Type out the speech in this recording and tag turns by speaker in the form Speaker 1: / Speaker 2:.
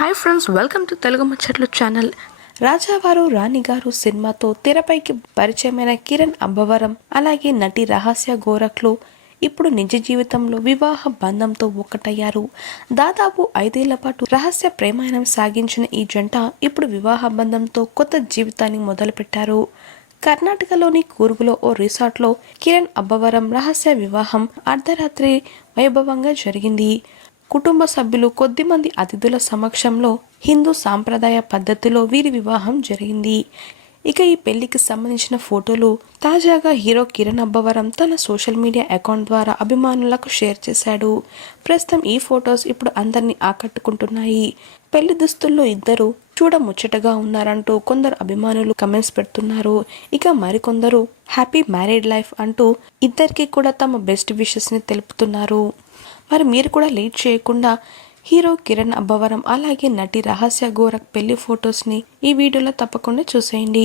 Speaker 1: Hi friends welcome to Telugu ముచ్చట్లు channel రాజావారు రాణిగారు సినిమాతో తెరపైకి పరిచయమైన కిరణ్ అబ్బవరం అలాగే నటి రహస్య గోరఖ్లు ఇప్పుడు నిజ జీవితంలో వివాహ బంధంతో ఒక్కటయ్యారు దాదాపు ఐదేళ్ళ పాటు రహస్య ప్రేమాయణం సాగించిన ఈ జంట ఇప్పుడు వివాహ బంధంతో కొత్త జీవితాన్ని మొదలుపెట్టారు కర్ణాటకలోని కూర్గులో ఓ రిసార్ట్లో కిరణ్ అబ్బవరం రహస్య వివాహం అర్ధరాత్రి వైభవంగా జరిగింది కుటుంబ సభ్యులు కొద్దిమంది అతిథుల సమక్షంలో హిందూ సాంప్రదాయ పద్ధతిలో వీరి వివాహం జరిగింది. ఇక ఈ పెళ్ళికి సంబంధించిన ఫోటోలు తాజాగా హీరో కిరణ్ అబ్బవరం తన సోషల్ మీడియా అకౌంట్ ద్వారా అభిమానులకు షేర్ చేశాడు. ప్రస్తుతం ఈ ఫొటోస్ ఇప్పుడు అందరినీ ఆకట్టుకుంటున్నాయి. పెళ్ళి దుస్తుల్లో ఇద్దరు చూడ ముచ్చటగా ఉన్నారంటూ కొందరు అభిమానులు కమెంట్స్ పెడుతున్నారు. ఇక మరికొందరు హ్యాపీ మ్యారీడ్ లైఫ్ అంటూ ఇద్దరికి కూడా తమ బెస్ట్ విషెస్ని తెలుపుతున్నారు. మరి మీరు కూడా లేట్ చేయకుండా హీరో కిరణ్ అబ్బవరం అలాగే నటి రహస్య గోరక్ పెళ్ళి ఫొటోస్ని ఈ వీడియోలో తప్పకుండా చూసేయండి.